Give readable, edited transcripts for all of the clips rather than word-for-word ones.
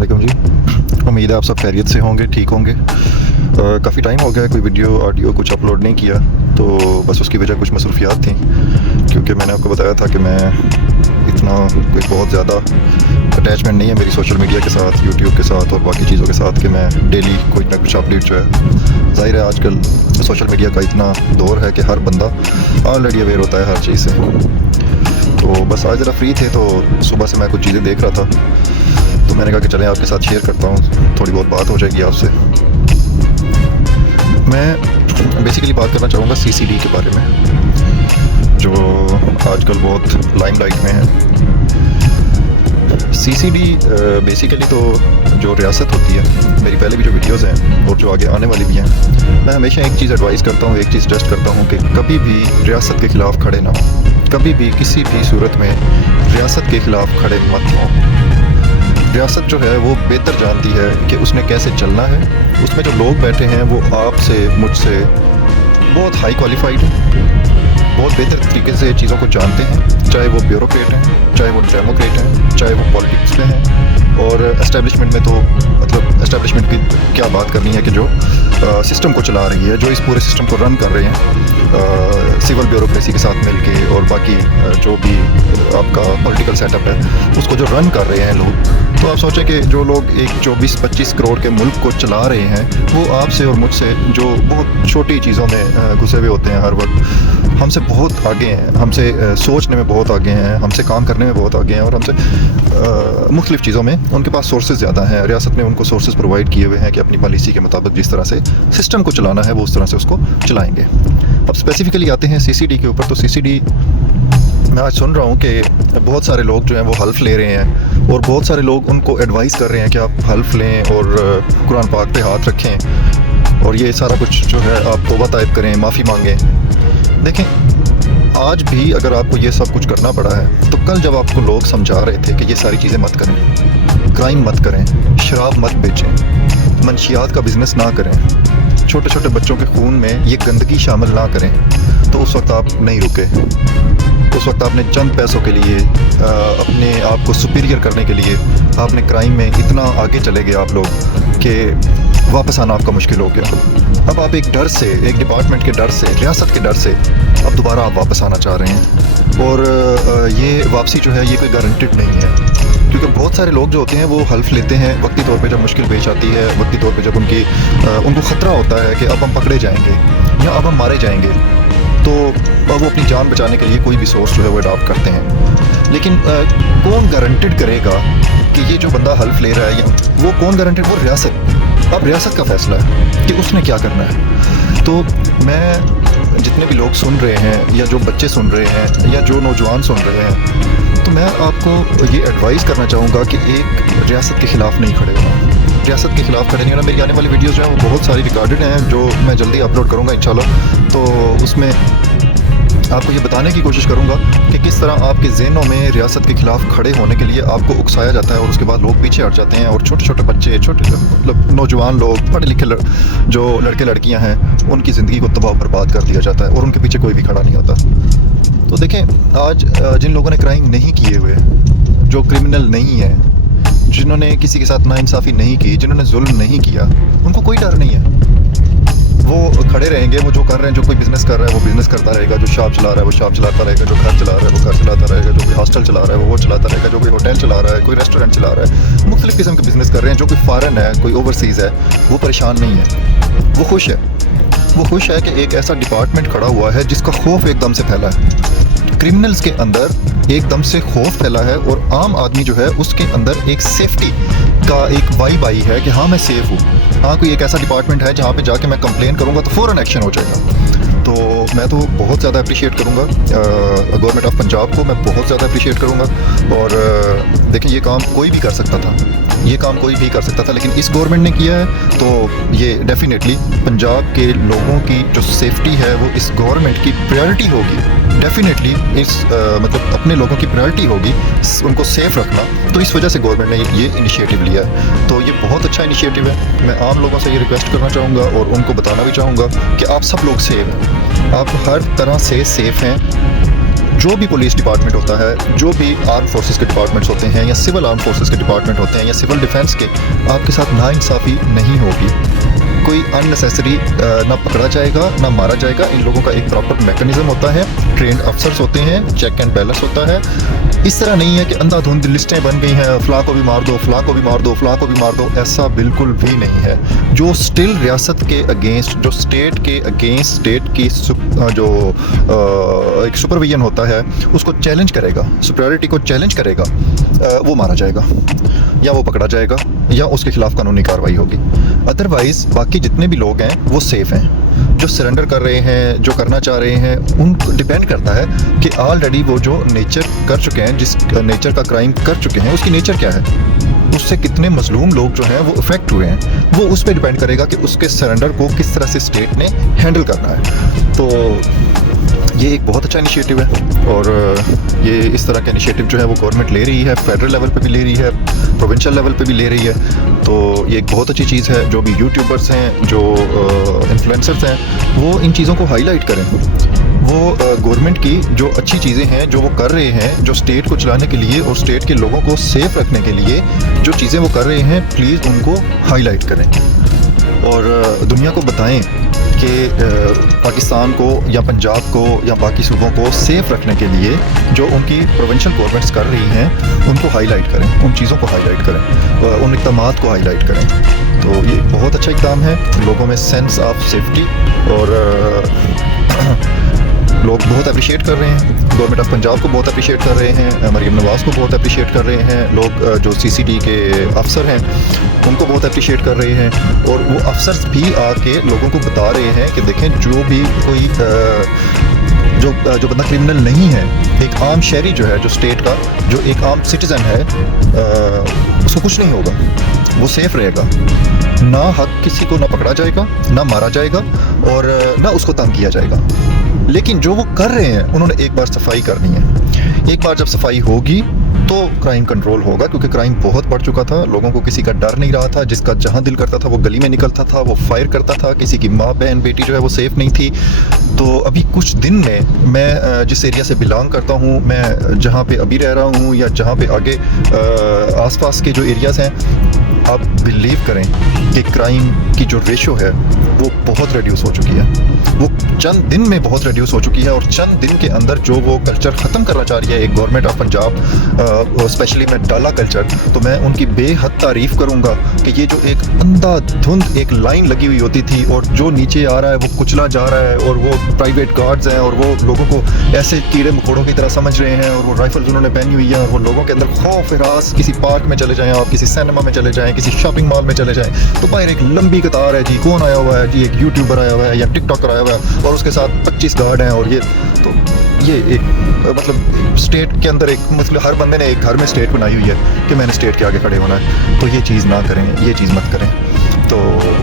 वालेकुम जी। उम्मीद है आप सब खैरियत से होंगे, ठीक होंगे। काफ़ी टाइम हो गया है कोई वीडियो ऑडियो कुछ अपलोड नहीं किया, तो बस उसकी वजह कुछ मसरूफियात थी। क्योंकि मैंने आपको बताया था कि मैं इतना कोई बहुत ज़्यादा अटैचमेंट नहीं है मेरी सोशल मीडिया के साथ, यूट्यूब के साथ और बाकी चीज़ों के साथ कि मैं डेली कोई ना कुछ अपडेट जो है। ज़ाहिर है आजकल सोशल मीडिया का इतना दौर है कि हर बंदा ऑलरेडी अवेयर होता है हर चीज़ से। तो बस आज ज़रा फ्री थे तो सुबह से मैं कुछ चीज़ें देख रहा था, तो मैंने कहा कि चलें आपके साथ शेयर करता हूँ, थोड़ी बहुत बात हो जाएगी आपसे। मैं बेसिकली बात करना चाहूँगा सीसीडी के बारे में, जो आजकल बहुत लाइमलाइट में है। सीसीडी बेसिकली तो जो रियासत होती है, मेरी पहले भी जो वीडियोज़ हैं और जो आगे आने वाली भी हैं, मैं हमेशा एक चीज़ एडवाइस करता हूँ, एक चीज़ सजेस्ट करता हूँ कि कभी भी रियासत के ख़िलाफ़ खड़े ना हो। कभी भी किसी भी सूरत में रियासत के ख़िलाफ़ खड़े मत हो। रियासत जो है वो बेहतर जानती है कि उसने कैसे चलना है। उसमें जो लोग बैठे हैं वो आपसे मुझसे बहुत हाई क्वालिफाइड हैं, बहुत बेहतर तरीके से चीज़ों को जानते हैं, चाहे वो ब्यूरोक्रेट हैं, चाहे वो डेमोक्रेट हैं, चाहे वो पॉलिटिक्स में हैं। और एस्टेब्लिशमेंट में तो मतलब एस्टेब्लिशमेंट की क्या बात करनी है कि जो सिस्टम को चला रही है, जो इस पूरे सिस्टम को रन कर रहे हैं सिविल ब्यूरोक्रेसी के साथ मिलके, और बाकी जो भी आपका पॉलिटिकल सेटअप है उसको जो रन कर रहे हैं लोग। तो आप सोचें कि जो लोग एक 24-25 करोड़ के मुल्क को चला रहे हैं वो आपसे और मुझसे जो बहुत छोटी चीज़ों में घुसे हुए होते हैं हर वक्त, हमसे बहुत आगे हैं, हमसे सोचने में बहुत आगे हैं, हमसे काम करने में बहुत आगे हैं, और हमसे मुख्तलिफ़ चीज़ों में उनके पास सोर्सेज ज़्यादा हैं। रियासत ने उनको सोर्सेज प्रोवाइड किए हुए हैं कि अपनी पॉलिसी के मुताबिक जिस तरह से सिस्टम को चलाना है वो उस तरह से उसको चलाएँगे। अब स्पेसिफिकली आते हैं सीसीडी के ऊपर। तो सीसीडी मैं आज सुन रहा हूँ कि बहुत सारे लोग जो हैं वो हल्फ ले रहे हैं, और बहुत सारे लोग उनको एडवाइस कर रहे हैं कि आप हल्फ लें और कुरान पाक पे हाथ रखें और ये सारा कुछ जो है आप तौबा ताइब करें, माफ़ी मांगें। देखें, आज भी अगर आपको ये सब कुछ करना पड़ा है तो कल जब आपको लोग समझा रहे थे कि ये सारी चीज़ें मत करें, क्राइम मत करें, शराब मत बेचें, मंशियात का बिज़नेस ना करें, छोटे छोटे बच्चों के खून में ये गंदगी शामिल ना करें, तो उस वक्त आप नहीं रुके। उस वक्त आपने चंद पैसों के लिए अपने आप को सुपीरियर करने के लिए आपने क्राइम में इतना आगे चले गए आप लोग कि वापस आना आपका मुश्किल हो गया। अब आप एक डर से, एक डिपार्टमेंट के डर से, रियासत के डर से अब दोबारा आप वापस आना चाह रहे हैं, और ये वापसी जो है ये कोई गारंटेड नहीं है। क्योंकि बहुत सारे लोग जो होते हैं वो हल्फ लेते हैं वक्ती तौर पे, जब मुश्किल पेश आती है, वक्ती तौर पे जब उनको ख़तरा होता है कि अब हम पकड़े जाएंगे या अब हम मारे जाएंगे, तो वो अपनी जान बचाने के लिए कोई भी सोर्स जो है वो अडॉप्ट करते हैं। लेकिन कौन गारंटेड करेगा कि ये जो बंदा हल्फ ले रहा है, या वो कौन गारंटेड? वो रियासत। अब रियासत का फ़ैसला है कि उसने क्या करना है। तो मैं जितने भी लोग सुन रहे हैं, या जो बच्चे सुन रहे हैं, या जो नौजवान सुन रहे हैं, तो मैं आपको ये एडवाइस करना चाहूँगा कि एक रियासत के ख़िलाफ़ नहीं खड़े होना। रियासत के ख़िलाफ़ खड़े नहीं होना। मेरी आने वाली वीडियोज़ जो हैं वो बहुत सारी रिकॉर्डेड हैं, जो मैं जल्दी अपलोड करूँगा इंशाल्लाह। तो उसमें आपको ये बताने की कोशिश करूँगा कि किस तरह आपके ज़हनों में रियासत के ख़िलाफ़ खड़े होने के लिए आपको उकसाया जाता है, और उसके बाद लोग पीछे हट जाते हैं, और छोटे छोटे बच्चे, छोटे मतलब नौजवान लोग, पढ़े लिखे जो लड़के लड़कियाँ हैं, उनकी ज़िंदगी को तबाह बर्बाद कर दिया जाता है, और उनके पीछे कोई भी खड़ा नहीं होता। तो देखें, आज जिन लोगों ने क्राइम नहीं किए हुए, जो क्रिमिनल नहीं है, जिन्होंने किसी के साथ नाइंसाफ़ी नहीं की, जिन्होंने जुल्म नहीं किया, उनको कोई डर नहीं है। वो खड़े रहेंगे, वो जो कर रहे हैं, जो कोई बिज़नेस कर रहा है वो बिज़नेस करता रहेगा, जो शॉप चला रहा है वो शॉप चलाता रहेगा, जो घर चला रहा है वो घर चलाता रहेगा, जो कोई हॉस्टल चला रहा है वो चलाता रहेगा, जो कोई होटल चला रहा है, कोई रेस्टोरेंट चला रहा है, मुख्तलिफ़ किस्म के बिज़नेस कर रहे हैं। जो कोई फ़ॉरेन है, कोई ओवरसीज़ है, वो परेशान नहीं है, वो खुश है। वो खुश है कि एक ऐसा डिपार्टमेंट खड़ा हुआ है जिसका खौफ एकदम से फैला है। क्रिमिनल्स के अंदर एकदम से खौफ फैला है, और आम आदमी जो है उसके अंदर एक सेफ्टी का एक वाइब आई है कि हाँ मैं सेफ़ हूँ। हाँ, कोई एक ऐसा डिपार्टमेंट है जहाँ पे जाके मैं कंप्लेन करूँगा तो फ़ौरन एक्शन हो जाएगा। तो मैं तो बहुत ज़्यादा अप्रिशिएट करूँगा गवर्नमेंट ऑफ पंजाब को, मैं बहुत ज़्यादा अप्रिशिएट करूँगा। और देखिए, ये काम कोई भी कर सकता था, ये काम कोई भी कर सकता था, लेकिन इस गवर्नमेंट ने किया है, तो ये डेफिनेटली पंजाब के लोगों की जो सेफ्टी है वो इस गवर्नमेंट की प्रायोरिटी होगी। डेफिनेटली इस मतलब अपने लोगों की प्रायोरिटी होगी उनको सेफ़ रखना। तो इस वजह से गवर्नमेंट ने ये इनिशिएटिव लिया है, तो ये बहुत अच्छा इनिशिएटिव है। मैं आम लोगों से ये रिक्वेस्ट करना चाहूँगा और उनको बताना भी चाहूँगा कि आप सब लोग सेफ हैं, आप हर तरह से सेफ़ हैं। जो भी पुलिस डिपार्टमेंट होता है, जो भी आर्म फोर्सेस के डिपार्टमेंट्स होते हैं या सिविल आर्म फोर्सेस के डिपार्टमेंट होते हैं या सिविल डिफेंस के, आपके साथ नाइंसाफ़ी नहीं होगी। कोई अननेसेसरी ना पकड़ा जाएगा ना मारा जाएगा। इन लोगों का एक प्रॉपर मैकेनिज्म होता है, ट्रेंड अफसर्स होते हैं, चेक एंड बैलेंस होता है। इस तरह नहीं है कि अंधाधुंध लिस्टें बन गई हैं, फ़लाँ को भी मार दो, फ़लाँ को भी मार दो, फ़लाँ को भी मार दो। ऐसा बिल्कुल भी नहीं है। जो स्टिल रियासत के अगेंस्ट, जो स्टेट के अगेंस्ट, स्टेट की जो एक सुपरविजन होता है उसको चैलेंज करेगा, सुपरियॉरिटी को चैलेंज करेगा, वो मारा जाएगा या वो पकड़ा जाएगा या उसके खिलाफ कानूनी कार्रवाई होगी। अदरवाइज़ बाकी जितने भी लोग हैं वो सेफ़ हैं। जो सरेंडर कर रहे हैं, जो करना चाह रहे हैं, उन डिपेंड करता है कि ऑलरेडी वो जो नेचर कर चुके हैं, जिस नेचर का क्राइम कर चुके हैं, उसकी नेचर क्या है, उससे कितने मजलूम लोग जो हैं वो इफ़ेक्ट हुए हैं, वो उस पर डिपेंड करेगा कि उसके सरेंडर को किस तरह से स्टेट ने हैंडल करना है। तो ये एक बहुत अच्छा इनिशिएटिव है और ये इस तरह का इनिशिएटिव जो है वो गवर्नमेंट ले रही है, फेडरल लेवल पे भी ले रही है, प्रोविंशियल लेवल पे भी ले रही है। तो ये एक बहुत अच्छी चीज़ है। जो भी यूट्यूबर्स हैं, जो इन्फ्लुएंसर्स हैं, वो इन चीज़ों को हाईलाइट करें। वो गवर्नमेंट की जो अच्छी चीज़ें हैं जो वो कर रहे हैं, जो स्टेट को चलाने के लिए और स्टेट के लोगों को सेफ रखने के लिए जो चीज़ें वो कर रहे हैं, प्लीज़ उनको हाईलाइट करें और दुनिया को बताएं कि पाकिस्तान को या पंजाब को या बाकी सूबों को सेफ़ रखने के लिए जो उनकी प्रोविंशियल गवर्नमेंट्स कर रही हैं उनको हाईलाइट करें, उन चीज़ों को हाईलाइट करें, उन इक़दामात को हाईलाइट करें। तो ये बहुत अच्छा इक़दाम है। लोगों में सेंस ऑफ सेफ्टी और लोग बहुत अप्रिशिएट कर रहे हैं। गवर्नमेंट ऑफ पंजाब को बहुत अप्रिशिएट कर रहे हैं, मरीम नवाज़ को बहुत अप्रिशिएट कर रहे हैं। लोग जो CCD के अफसर हैं उनको बहुत अप्रिशिएट कर रहे हैं और वो अफसर्स भी आके लोगों को बता रहे हैं कि देखें, जो भी कोई जो बंदा क्रिमिनल नहीं है, एक आम शहरी जो है, जो स्टेट का जो एक आम सिटीज़न है, उसको कुछ नहीं होगा, वो सेफ़ रहेगा। ना हक किसी को ना पकड़ा जाएगा, ना मारा जाएगा और ना उसको तंग किया जाएगा। लेकिन जो वो कर रहे हैं, उन्होंने एक बार सफाई करनी है। एक बार जब सफाई होगी तो क्राइम कंट्रोल होगा, क्योंकि क्राइम बहुत बढ़ चुका था। लोगों को किसी का डर नहीं रहा था। जिसका जहां दिल करता था वो गली में निकलता था, वो फायर करता था। किसी की माँ, बहन, बेटी जो है वो सेफ़ नहीं थी। तो अभी कुछ दिन में मैं जिस एरिया से बिलोंग करता हूँ, मैं जहाँ पे अभी रह रहा हूँ या जहाँ पे आगे आसपास के जो एरियाज़ हैं, आप बिलीव करें कि क्राइम की जो रेशो है वो बहुत रिड्यूस हो चुकी है। वो चंद दिन में बहुत रिड्यूस हो चुकी है और चंद दिन के अंदर जो वो कल्चर ख़त्म करना चाह रही है एक गवर्नमेंट ऑफ पंजाब, स्पेशली में डाला कल्चर, तो मैं उनकी बेहद तारीफ़ करूँगा कि ये जो एक अंधाधुंध एक लाइन लगी हुई होती थी और जो नीचे आ रहा है वो कुचला जा रहा है और वो प्राइवेट गार्ड्स हैं और वो लोगों को ऐसे कीड़े मकोड़ों की तरह समझ रहे हैं और वो राइफल्स उन्होंने पहनी हुई है और वो लोगों के अंदर खौफ हिरास। किसी पार्क में चले जाएँ आप, किसी सिनेमा में चले जाएँ, किसी शॉपिंग मॉल में चले जाएँ, तो बाहर एक लंबी कतार है जी, कौन आया हुआ है जी, एक यूट्यूबर आया हुआ है या टिकटॉकर आया हुआ है और उसके साथ 25 गार्ड हैं। और ये एक मतलब स्टेट के अंदर एक मतलब हर बंदे ने एक घर में स्टेट बनाई हुई है कि मैंने स्टेट के आगे खड़े होना है। तो ये चीज़ ना करें, ये चीज़ मत करें। तो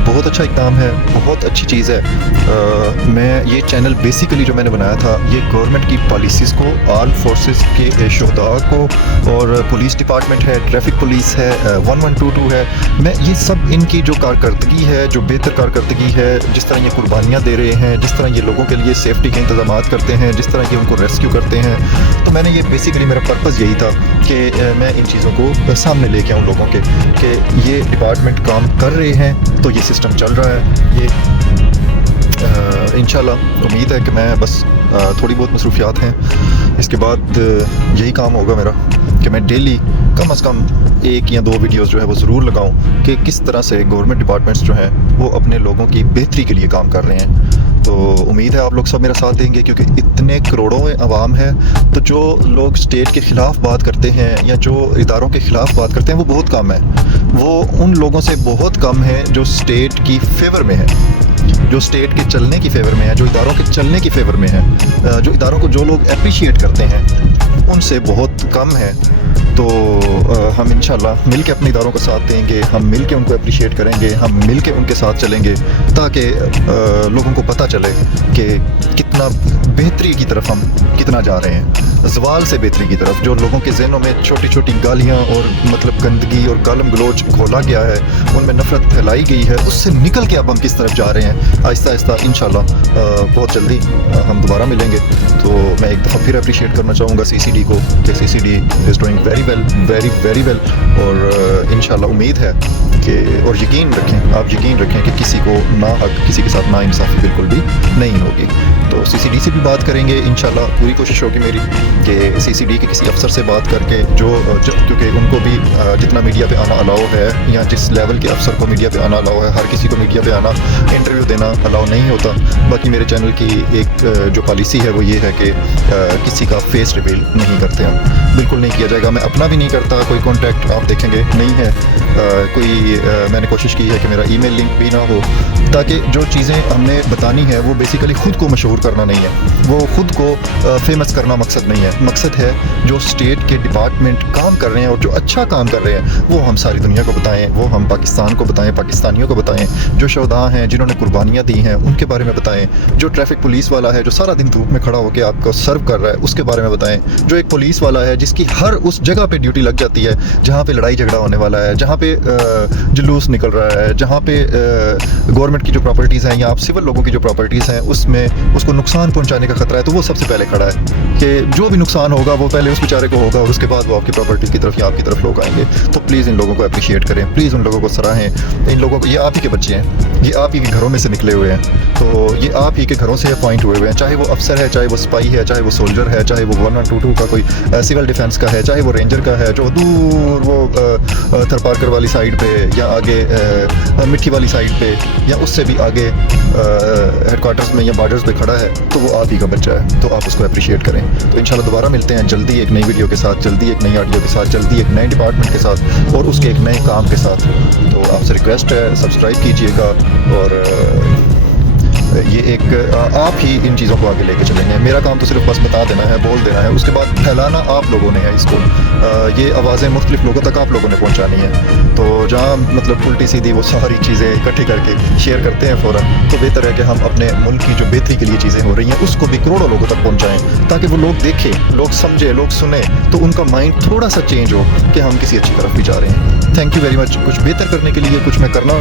बहुत अच्छा इक़दाम है, बहुत अच्छी चीज़ है। मैं ये चैनल बेसिकली जो मैंने बनाया था, ये गवर्नमेंट की पॉलिसीज़ को, आर्म फोर्सेस के शोहदा को और पुलिस डिपार्टमेंट है, ट्रैफिक पुलिस है, 1122 है, मैं ये सब इनकी जो कारकर्दगी है, जो बेहतर कारकर्दगी है, जिस तरह ये कुर्बानियाँ दे रहे हैं, जिस तरह ये लोगों के लिए सेफ्टी के इंतजाम करते हैं, जिस तरह ये उनको रेस्क्यू करते हैं, तो मैंने ये बेसिकली मेरा पर्पज़ यही था कि मैं इन चीज़ों को सामने लेके आऊँ लोगों के कि ये डिपार्टमेंट काम कर रहे हैं, तो ये सिस्टम चल रहा है। ये इंशाल्लाह उम्मीद है कि मैं बस थोड़ी बहुत मसरूफियात हैं, इसके बाद यही काम होगा मेरा कि मैं डेली कम से कम 1 या 2 वीडियोस जो है वो ज़रूर लगाऊं कि किस तरह से गवर्नमेंट डिपार्टमेंट्स जो हैं वो अपने लोगों की बेहतरी के लिए काम कर रहे हैं। तो उम्मीद है आप लोग सब मेरा साथ देंगे, क्योंकि इतने करोड़ों में आवाम है, तो जो लोग स्टेट के ख़िलाफ़ बात करते हैं या जो इदारों के ख़िलाफ़ बात करते हैं वो बहुत कम है। वो उन लोगों से बहुत कम है जो स्टेट की फेवर में है, जो स्टेट के चलने की फेवर में है, जो इदारों के चलने की फेवर में है, जो इदारों को जो लोग अप्रिशिएट करते हैं उनसे बहुत कम है। तो हम इंशाल्लाह मिल के अपने इदारों का साथ देंगे, हम मिल के उनको अप्रिशिएट करेंगे, हम मिल के उनके साथ चलेंगे, ताकि लोगों को पता चले कि कितनी कितना बेहतरी की तरफ हम कितना जा रहे हैं, ज़वाल से बेहतरी की तरफ। जो लोगों के ज़हनों में छोटी छोटी गालियाँ और मतलब गंदगी और गालम गलोच घोला गया है, उनमें नफ़रत फैलाई गई है, उससे निकल के अब हम किस तरफ जा रहे हैं आहिस्ता आहिस्ता। इंशाल्लाह बहुत जल्दी हम दोबारा मिलेंगे। तो मैं एक दफ़ा फिर अप्रिशिएट करना चाहूँगा CCD को कि CCD is doing very well, very well. और इंशाल्लाह उम्मीद है कि, और यकीन रखें, आप यकीन रखें कि किसी को ना हक, किसी के साथ नाइंसाफ़ी बिल्कुल भी नहीं होगी। तो CCD से भी बात करेंगे इंशाल्लाह। पूरी कोशिश होगी मेरी कि CCD के किसी अफसर से बात करके जो क्योंकि उनको भी जितना मीडिया पे आना अलाउ है, या जिस लेवल के अफसर को मीडिया पे आना अलाउ है, हर किसी को मीडिया पे आना, इंटरव्यू देना अलाउ नहीं होता। बाकी मेरे चैनल की एक जो पॉलिसी है वो ये है कि किसी का फेस रिवील नहीं करते हम, बिल्कुल नहीं किया जाएगा। मैं अपना भी नहीं करता, कोई कॉन्टैक्ट आप देखेंगे नहीं है। मैंने कोशिश की है कि मेरा ईमेल लिंक भी ना हो, ताकि जो चीज़ें हमने बतानी है वो बेसिकली ख़ुद को मशहूर करना नहीं है, वो ख़ुद को फेमस करना मकसद नहीं है। मकसद है जो स्टेट के डिपार्टमेंट काम कर रहे हैं और जो अच्छा काम कर रहे हैं वो हम सारी दुनिया को बताएं, वो हम पाकिस्तान को बताएं, पाकिस्तानियों को बताएं। जो शहदा हैं, जिन्होंने कुर्बानियाँ दी हैं, उनके बारे में बताएं। जो ट्रैफिक पुलिस वाला है जो सारा दिन धूप में खड़ा होकर आपको सर्व कर रहा है, उसके बारे में बताएं। जो एक पुलिस वाला है जिसकी हर उस जगह पे ड्यूटी लग जाती है जहाँ पे लड़ाई झगड़ा होने वाला है, जहाँ पे जुलूस निकल रहा है, जहाँ पे गवर्नमेंट की जो प्रॉपर्टीज़ हैं या आप सिविल लोगों की जो प्रॉपर्टीज़ हैं उसमें उसको नुकसान पहुँचाने का खतरा है, तो वो सबसे पहले खड़ा है कि जो भी नुकसान होगा वो पहले उस बेचारे को होगा और उसके बाद वो आपकी प्रॉपर्टी की तरफ या आपकी तरफ लोग आएंगे। तो प्लीज़ इन लोगों को अप्रिशिएट करें, प्लीज़ उन लोगों को सराहें। इन लोगों को, ये आप ही के बच्चे हैं, ये आप ही के घरों में से निकले हुए हैं, तो ये आप ही के घरों से अपॉइंट हुए हुए हैं। चाहे वो अफसर है, चाहे वो सिपाही है, चाहे वो सोल्जर है, चाहे वो 1122 का कोई सिविल डिफेंस का है, चाहे वो रेंजर का है जो दूर वो थरपारकर वाली साइड पे या आगे मिट्टी वाली साइड पे या उससे भी आगे हेडक्वार्टर्स में या बॉर्डर्स पे खड़ा है, तो वो आप ही का बच्चा है, तो आप उसको अप्रिशिएट करें। तो इंशाल्लाह दोबारा मिलते हैं जल्दी एक नई वीडियो के साथ, जल्दी एक नई ऑडियो के साथ, जल्दी एक नए डिपार्टमेंट के साथ और उसके एक नए काम के साथ। तो आपसे रिक्वेस्ट है सब्सक्राइब कीजिएगा और ये एक आप ही इन चीज़ों को आगे लेके चलेंगे। मेरा काम तो सिर्फ बस बता देना है, बोल देना है, उसके बाद फैलाना आप लोगों ने है इसको। ये आवाज़ें मुख्तलिफ लोगों तक आप लोगों ने पहुंचानी है। तो जहाँ मतलब उल्टी सीधी वो सारी चीज़ें इकट्ठी करके शेयर करते हैं फ़ौरन, तो बेहतर है कि हम अपने मुल्क की जो बेहतरी के लिए चीज़ें हो रही हैं उसको भी करोड़ों लोगों तक पहुँचाएँ, ताकि वो लोग देखें, लोग समझें, लोग सुने, तो उनका माइंड थोड़ा सा चेंज हो कि हम किसी अच्छी तरफ भी जा रहे हैं। Thank you very much. कुछ बेहतर करने के लिए कुछ मैं करना,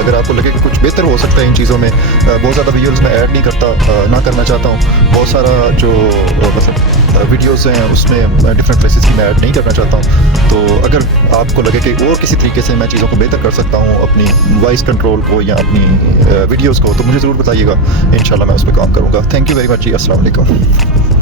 अगर आपको लगे कि कुछ बेहतर हो सकता है इन चीज़ों में, बहुत ज़्यादा वीडियोज़ मैं ऐड नहीं करता, ना करना चाहता हूँ। बहुत सारा जो मतलब वीडियोज़ हैं उसमें डिफरेंट प्लेसेस की मैं ऐड नहीं करना चाहता हूँ। तो अगर आपको लगे कि और किसी तरीके से मैं चीज़ों को बेहतर कर सकता हूँ, अपनी वॉइस कंट्रोल को या अपनी वीडियोज़ को, तो मुझे ज़रूर बताइएगा, इंशाल्लाह मैं उस पर काम करूँगा। थैंक यू वेरी मच जी। अस्सलाम वालेकुम।